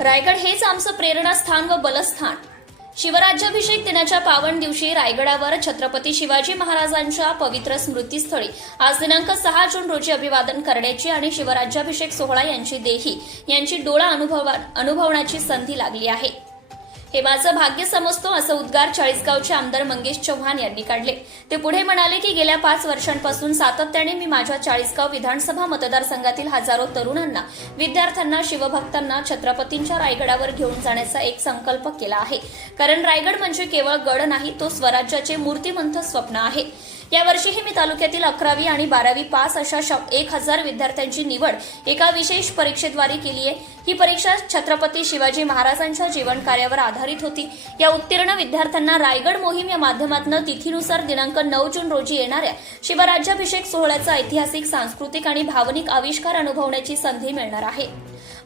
रायगड हेच आमचं प्रेरणास्थान व बलस्थान. शिवराज्याभिषेक दिनाच्या पावन दिवशी रायगडावर छत्रपती शिवाजी महाराजांच्या पवित्र स्मृतीस्थळी आज दिनांक सहा जून रोजी अभिवादन करण्याची आणि शिवराज्याभिषेक सोहळा यांची देही यांची डोळा अनुभवा अनुभवण्याची संधी लागली आहे. हे माझं भाग्य समजतो असं उद्गार चाळीसगावचे आमदार मंगेश चव्हाण यांनी काढले. ते पुढे म्हणाले की गेल्या पाच वर्षांपासून सातत्याने मी माझ्या चाळीसगाव विधानसभा मतदारसंघातील हजारो तरुणांना विद्यार्थ्यांना शिवभक्तांना छत्रपतींच्या रायगडावर घेऊन जाण्याचा एक संकल्प केला आहे. कारण रायगड म्हणजे केवळ गड नाही तो स्वराज्याचे मूर्तिमंत स्वप्न आहे. यावर्षीही मी तालुक्यातील अकरावी आणि बारावी पास अशा एक हजार विद्यार्थ्यांची निवड एका विशेष परीक्षेद्वारे केली आहे. ही परीक्षा छत्रपती शिवाजी महाराजांच्या जीवन कार्यावर आधारित होती. या उत्तीर्ण विद्यार्थ्यांना रायगड मोहीम या माध्यमातून तिथीनुसार दिनांक नऊ जून रोजी येणाऱ्या शिवराज्याभिषेक सोहळ्याचा ऐतिहासिक सांस्कृतिक आणि भावनिक आविष्कार अनुभवण्याची संधी मिळणार आहे.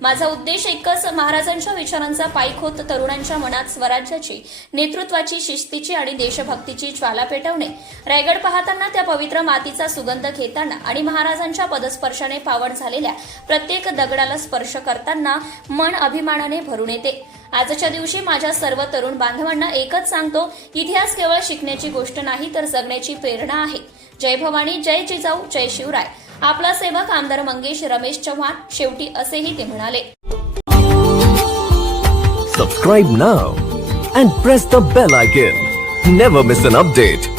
माझा उद्देश एकच महाराजांच्या विचारांचा पाईक होत तरुणांच्या मनात स्वराज्याची नेतृत्वाची शिस्तीची आणि देशभक्तीची ज्वाला पेटवणे. रायगड पाहताना त्या पवित्र मातीचा सुगंध घेताना आणि महाराजांच्या पदस्पर्शाने पावड झालेल्या प्रत्येक दगडाला स्पर्श करताना मन अभिमानाने भरून येते. आजच्या दिवशी माझ्या सर्व तरुण बांधवांना एकच सांगतो इतिहास केवळ शिकण्याची गोष्ट नाही तर जगण्याची प्रेरणा आहे. जय भवानी जय जिजाऊ जय शिवराय. आपला सेवक आमदार मंगेश रमेश चव्हाण. शेवटी असेही ते म्हणाले. Subscribe now and press the bell icon never miss an update